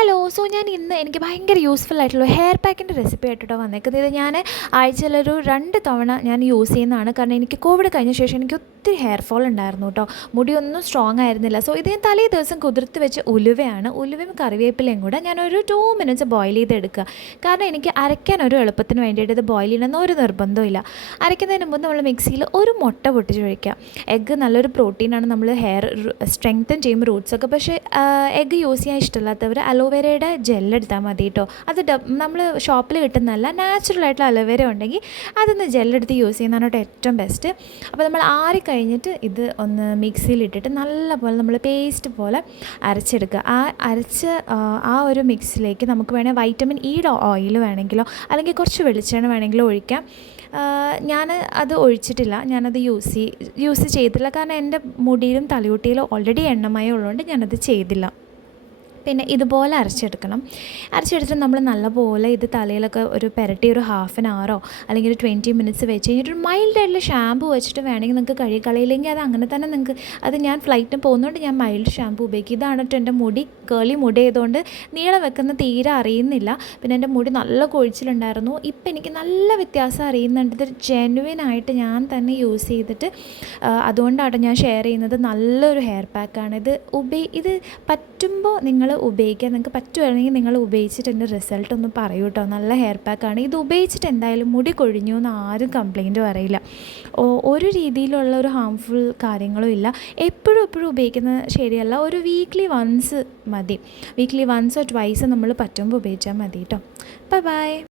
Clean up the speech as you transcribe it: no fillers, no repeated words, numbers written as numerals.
Hello. So ഞാൻ ഇന്ന് എനിക്ക് ഭയങ്കര യൂസ്ഫുൾ ആയിട്ടുള്ള ഹെയർ പാക്കിൻ്റെ റെസിപ്പി ആയിട്ടോ വന്നേക്കുന്നത്. ഇത് ഞാൻ ആഴ്ചയിലൊരു 2 തവണ ഞാൻ യൂസ് ചെയ്യുന്നതാണ്. കാരണം എനിക്ക് കോവിഡ് കഴിഞ്ഞ ശേഷം എനിക്ക് ഒത്തിരി ഹെയർ ഫോൾ ഉണ്ടായിരുന്നു കേട്ടോ. മുടിയൊന്നും സ്ട്രോങ് ആയിരുന്നില്ല. സോ ഇത് ഞാൻ തലേ ദിവസം കുതിർത്ത് വെച്ച ഉലുവയാണ്. ഉലുവയും കറിവേപ്പിലയും കൂടെ ഞാനൊരു 2 മിനിറ്റ്സ് ബോയിൽ ചെയ്തെടുക്കുക. കാരണം എനിക്ക് അരയ്ക്കാനൊരു എളുപ്പത്തിന് വേണ്ടിയിട്ട് ഇത് ബോയിൽ ചെയ്യണമെന്ന് ഒരു നിർബന്ധമില്ല. അരയ്ക്കുന്നതിന് മുമ്പ് നമ്മൾ മിക്സിയിൽ ഒരു മുട്ട പൊട്ടിച്ച് ഒഴിക്കുക. എഗ്ഗ് നല്ലൊരു പ്രോട്ടീനാണ്. നമ്മൾ ഹെയർ സ്ട്രെങ്തൻ ചെയ്യും റൂട്ട്സൊക്കെ. പക്ഷേ എഗ്ഗ് യൂസ് ചെയ്യാൻ ഇഷ്ടമില്ലാത്തവർ അലോവേരയുടെ ജെല്ലെടുത്താൽ മതി കേട്ടോ. അത് നമ്മൾ ഷോപ്പിൽ കിട്ടുന്നതല്ല, നാച്ചുറലായിട്ടുള്ള അലോവേര ഉണ്ടെങ്കിൽ അതൊന്ന് ജെല്ലെടുത്ത് യൂസ് ചെയ്യുന്നതാണ് കേട്ടോ ഏറ്റവും ബെസ്റ്റ്. അപ്പോൾ നമ്മൾ ആറിക്കഴിഞ്ഞിട്ട് ഇത് ഒന്ന് മിക്സിയിലിട്ടിട്ട് നല്ലപോലെ നമ്മൾ പേസ്റ്റ് പോലെ അരച്ചെടുക്കുക. ആ ഒരു മിക്സിലേക്ക് നമുക്ക് വേണേൽ വൈറ്റമിൻ ഇയുടെ ഓയിൽ വേണമെങ്കിലോ അല്ലെങ്കിൽ കുറച്ച് വെളിച്ചെണ്ണ വേണമെങ്കിലോ ഒഴിക്കാം. ഞാൻ അത് ഒഴിച്ചിട്ടില്ല, ഞാനത് യൂസ് ചെയ്തില്ല. കാരണം എൻ്റെ മുടിയിലും തലയോട്ടിയിലും ഓൾറെഡി എണ്ണമയം ഉള്ളതുകൊണ്ട് ഞാനത് ചെയ്തില്ല. പിന്നെ ഇതുപോലെ അരച്ചെടുത്തിട്ട് നമ്മൾ നല്ലപോലെ ഇത് തലയിലൊക്കെ ഒരു പുരട്ടി ഒരു ഹാഫ് ആൻ അവറോ അല്ലെങ്കിൽ ഒരു 20 മിനിറ്റ്സ് വെച്ച് കഴിഞ്ഞിട്ട് ഒരു മൈൽഡായിട്ടുള്ള ഷാമ്പു വെച്ചിട്ട് വേണമെങ്കിൽ നിങ്ങൾക്ക് കഴുകിക്കളയില്ലെങ്കിൽ അത് അങ്ങനെ തന്നെ നിങ്ങൾക്ക് അത് ഞാൻ ഫ്ലൈറ്റിന് പോകുന്നതുകൊണ്ട് ഞാൻ മൈൽഡ് ഷാമ്പു ഉപയോഗിക്കും. ഇതാണ് കേട്ടോ എൻ്റെ മുടി കേളി മുടി ആയതുകൊണ്ട് നീളം വെക്കുന്ന തീരെ അറിയുന്നില്ല. പിന്നെ എൻ്റെ മുടി നല്ല കൊഴിച്ചിലുണ്ടായിരുന്നു. ഇപ്പം എനിക്ക് നല്ല വ്യത്യാസം അറിയുന്നുണ്ട്. ഇത് ജെനുവിനായിട്ട് ഞാൻ തന്നെ യൂസ് ചെയ്തിട്ട് അതുകൊണ്ടാണ് ഞാൻ ഷെയർ ചെയ്യുന്നത്. നല്ലൊരു ഹെയർ പാക്കാണ് ഇത്. ഇത് പറ്റുമ്പോൾ നിങ്ങൾ ഉപയോഗിക്കുക. നിങ്ങൾക്ക് പറ്റുകയാണെങ്കിൽ നിങ്ങൾ ഉപയോഗിച്ചിട്ട് എൻ്റെ റിസൾട്ട് ഒന്ന് പറയൂ കേട്ടോ. നല്ല ഹെയർ പാക്കാണ്. ഇത് ഉപയോഗിച്ചിട്ട് എന്തായാലും മുടി കൊഴിഞ്ഞു എന്ന് ആരും കംപ്ലയിൻറ്റ് പറയില്ല. ഒരു രീതിയിലുള്ള ഒരു ഹാംഫുൾ കാര്യങ്ങളും ഇല്ല. എപ്പോഴും ഉപയോഗിക്കുന്നത് ശരിയല്ല. ഒരു വീക്ക്ലി വൺസ് മതി. വീക്ക്ലി വൺസോ ട്വൈസ് നമ്മൾ പറ്റുമ്പോൾ ഉപയോഗിച്ചാൽ മതി കേട്ടോ. ബൈ.